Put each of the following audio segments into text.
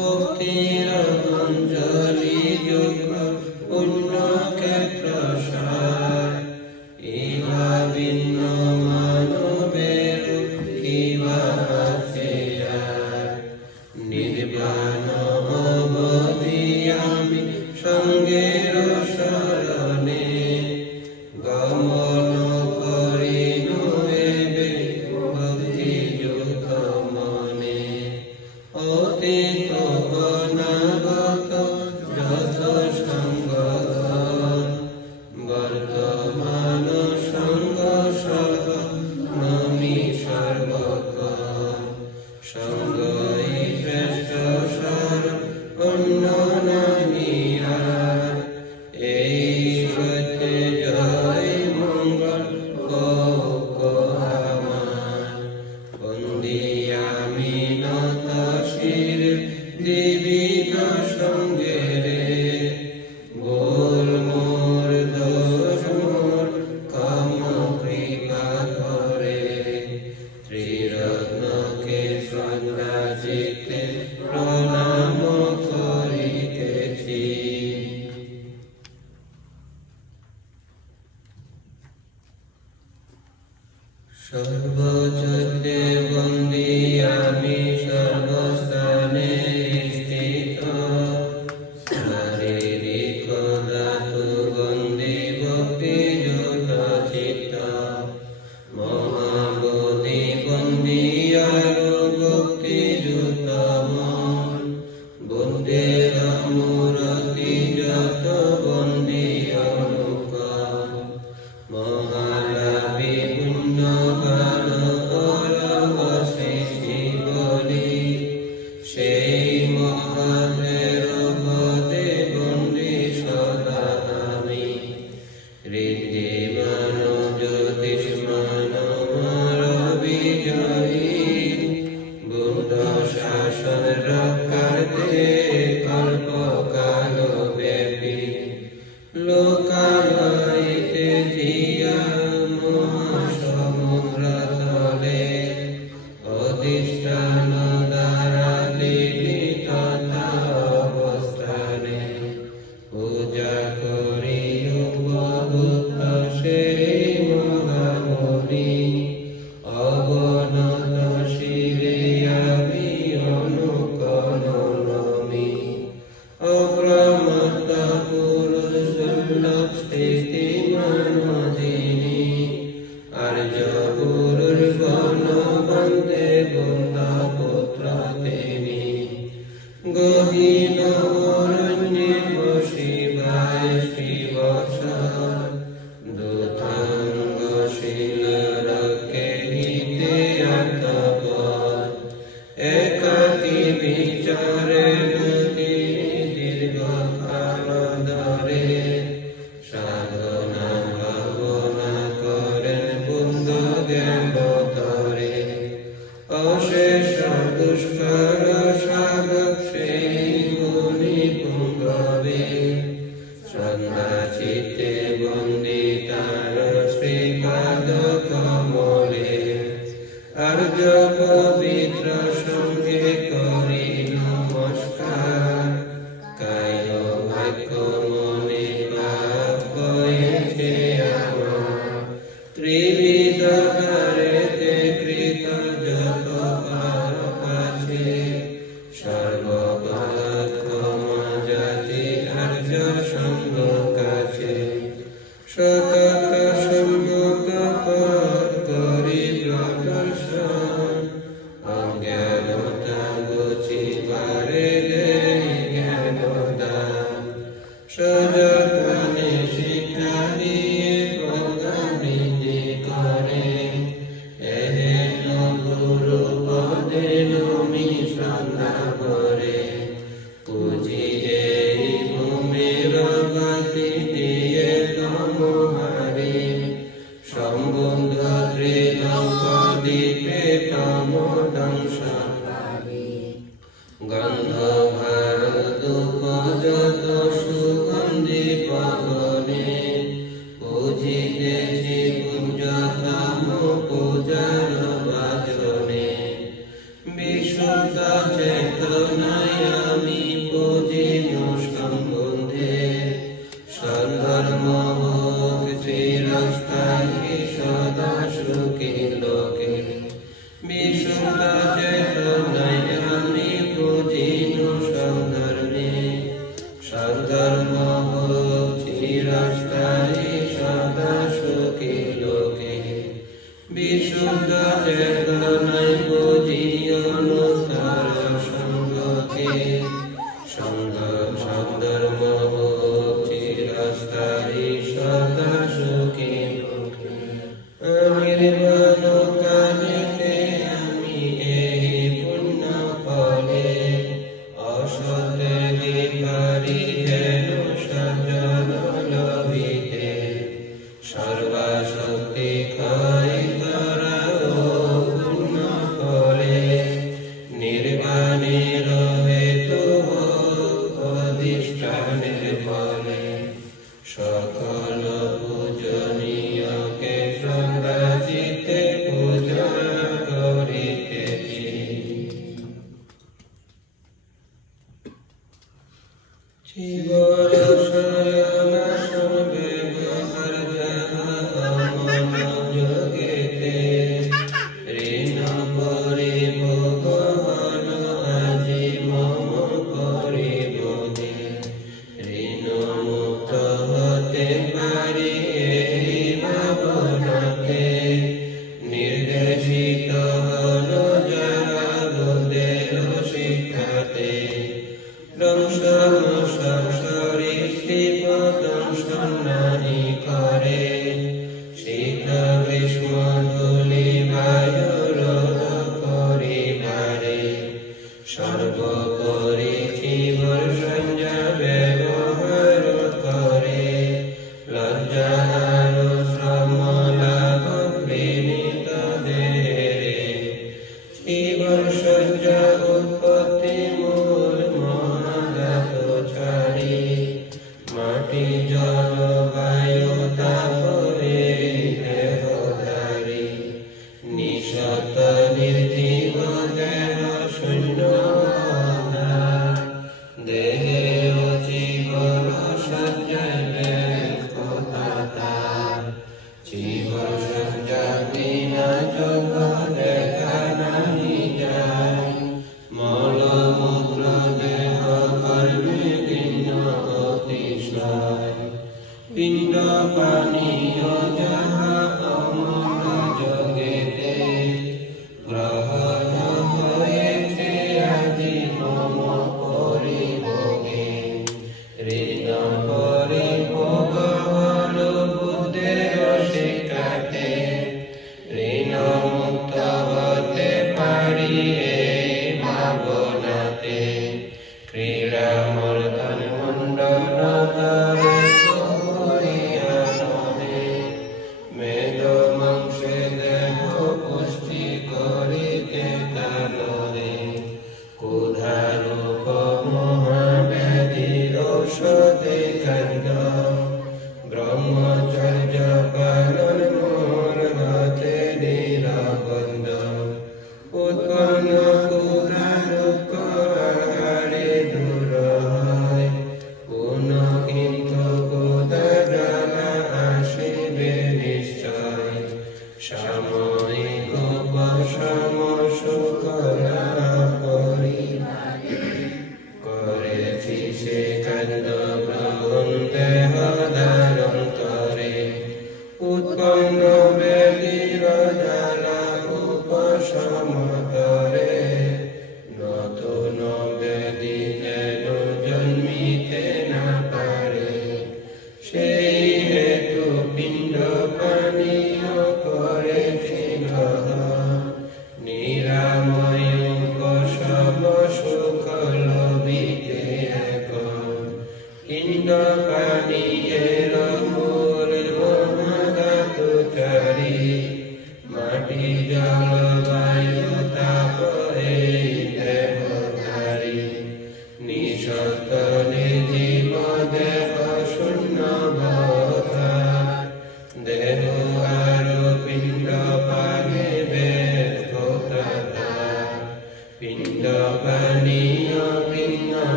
Bhakti Ramanjali Yoga Punya সঙ্গের শরণে গমন করিনু এবে ভক্তিযুত মনে। অতীত অনাগত যত সঙ্গধন বর্তমান সঙ্গ সহ নমি সর্বক্ষণ। সঙ্গই শ্রেষ্ঠ সার অন্য নাহি আর, এই সত্যে জয় মঙ্গল হোক আমার। বন্দি আমি নত শিরে জীবিত সঙ্গে রে, ভুল মোর দোষ মোর ক্ষম কৃপা করে। ত্রিরত্নকে শ্রদ্ধা চিত্তে প্রণাম করিতেছি। সর্বচতে বন্দি আমি সর্বস্থানে স্থিত, শারীরিক ধাতু বন্দি ভক্তিযুত চিত্ত। মহাবোধি বন্দি আরো ভক্তিযুত মন, বুদ্ধের মূরতি যত বন্দি অনুকম। মহালাভী পুণ্যবান অরবশেষী বলি, সেই মহাদের পদে বন্দি সদা আমি। ঋদ্ধিমান জ্যোতিষ্মান মার বিজয়ী, বুদ্ধ শাসন রক্ষার্থে কল্পকাল ব্যাপী। লোকালয়িতে জিয়া মহাসমুদ্র তলে, অধিষ্ঠান দ্বারা দিলি তথা অবস্থানে। পূজা করি উপভূত সেই মহামণি, অবনত শিরে আমি অনুকন নমি। অপ্রমত্ত পুরুষ দুর্লভ স্থিতিমান যিনি, আর্য গুরুর গণ বন্দে বৃন্দ পুত্র তিনি। গহীন অরণ্যে বসিবায় শ্রীবৎসর, দুধাঙ্গশীল রক্ষে হিতে আত্মপদ। একাকী বিচরে নদী দীর্ঘকাল ধরে, সাধনা ভাবনা করেন বুদ্ধ জ্ঞান তরে। অশেষ দুষ্কর সাধক সেই মুনি পুঙ্গবে, শ্রদ্ধা চিত্তে বন্দি তার শ্রীপাদ কমলে। আর্য পবিত্র সঙ্গে করি নমস্কার, কায় বাক্য মনে পাপ হয়েছে আমার। ত্রিবিধ কারেতে কৃত যত পাপ আছে, সর্বপাপ ক্ষমা জাতি আর্য সঙ্গ কাছে। সতত সম্মুখ পথ করি প্রদর্শন, অজ্ঞানতা ঘুচিবারে দেয় জ্ঞানদান। সযত্নে শিক্ষা দিয়ে প্রজ্ঞাবৃদ্ধি করে, এহেন গুরু পদে নমি শ্রদ্ধা করে। পুজি এই ভূমির গতি দিয়ে তমহারি, সম্বন্ধ ত্রিলোক দ্বীপে তম দংশকারী। গন্ধ ভারত যত সুগন্ধি পবনে, পুজিতেছি পূজ্যতম পূজার বাচনে। বিশুদ্ধ চেতনায় আমি পুজিনু সম্বন্ধে, সধর্ম হোক চিরস্থায়ী সদা সুখী লোকে। বিশুদ্ধ চেতনায় আমি পুজিনু সধর্মে, সধর্ম চিরস্থায়ী সদা সুখী লোকে বিশুদ্ধ চেতনায় বুঝিও নূতন সঙ্গকে সন্ধর্ম হোক চিরস্থায়ী সদা সুখী লোকে নির্বাণ কালিতে আমি এই পুণ্য ফলে অসতে বিহারি যেন সজ্জন লভিতে সর্বশক্তি ক্ষয় করা পুণ্য ফলে নির্বাণের হেতু অধিষ্ঠানের ফলে সকল পূজনীয়কে সদাচিতে পূজা করিতেছি। জীবন শয়ন সর্বব্যবহার যাহা মনোযোগেতে ঋণ পরিভোগন আজি মম পরিভোগে ঋণ মুক্ত হতে পারি এই ভাবনাতে নির্দেশিত হল যাহা বুদ্ধের শিক্ষাতে সন্ন্যাহী করে শীত গ্রীষ্ম ধূলি বায়ু রোধ করিবারে সর্বোপরি জীবন সঞ্জা ব্যবহার করে লজ্জার শ্রম লাভ বিনীত দেহে জীবন সঞ্জা উৎপত্তি মূল মহাগাত ছাড়ি মাটি জল বায়ু তাপরে দেহধারী নিঃসত নির্জীব দেহ শূন্য দেহে জীবন সজ্জা জীবন সজ্জা বিনা যোগ দেখা নাহি যায় মলমূত্র দেহ কর্মে দীন অতিশয় পিণ্ড পানীয় যাহা অমল যোগেতে গ্রহণ হয়েছে আজি মম পরিভোগে ঋণ পরিভোগ হল বুদ্ধের শিক্ষাতে ঋণ মুক্ত হতে পারি এই ভাবনাতে ক্রীড়া মর্দন মণ্ডল ধরে মেঘ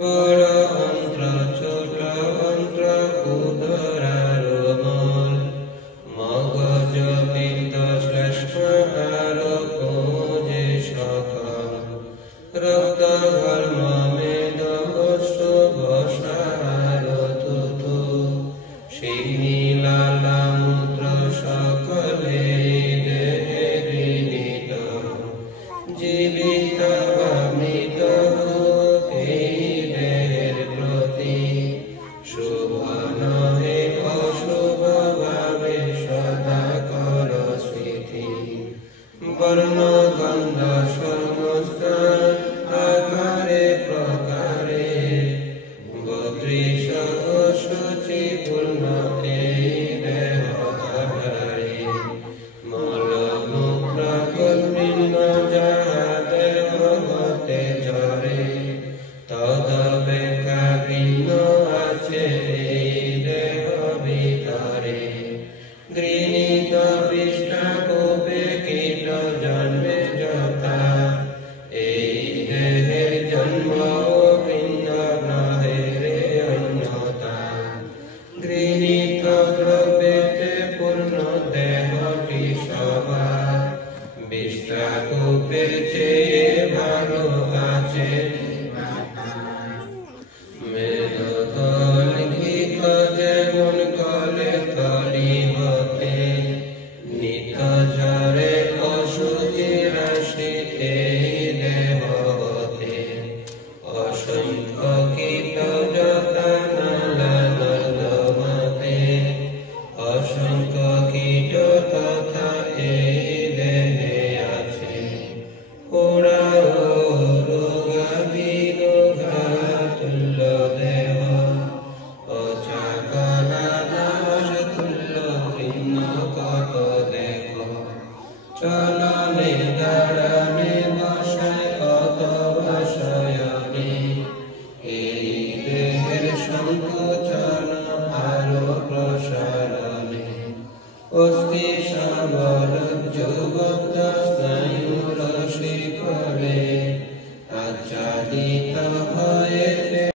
বড় অন্ত্র ছোট অন্ত্র উদরার মূল মগজ পিত্ত শ্লেষ্ম আর কোজে সকল রক্ত ধর্ম মেদ অশ্রু বসার তুতু শিগ্নি লালা মূত্র সকলে দেহে গৃহীত জীবিত বা মৃত এই দেহের প্রতি শুভ নহে অশুভ ভাবে সদা কর স্মৃতি বর্ণ গন্ধ সংস্থান আকারে প্রকারে বত্রিশ শুচি পূর্ণ এই দেহ আধারে মলমূত্র কর্মীণ যাহা দেহ হতে ঝরে তদপেক্ষা ভিন্ন আছে এই দেহ ভিতরে গৃহীত পৃষ্ঠাকোপে কীট জন্মে যথা এই দেহের জন্ম ভিন্ন নহে রে অন্যতা গৃহীত দ্রব্যেতে পূর্ণ দেহটি সবার পৃষ্ঠাকোপের চেয়ে ভালো আছে মেদতল ঘিত যেমন কলে তলি হতে নিত ঝরে অশুচি রাশি এই দেহ হতে অসংখ্য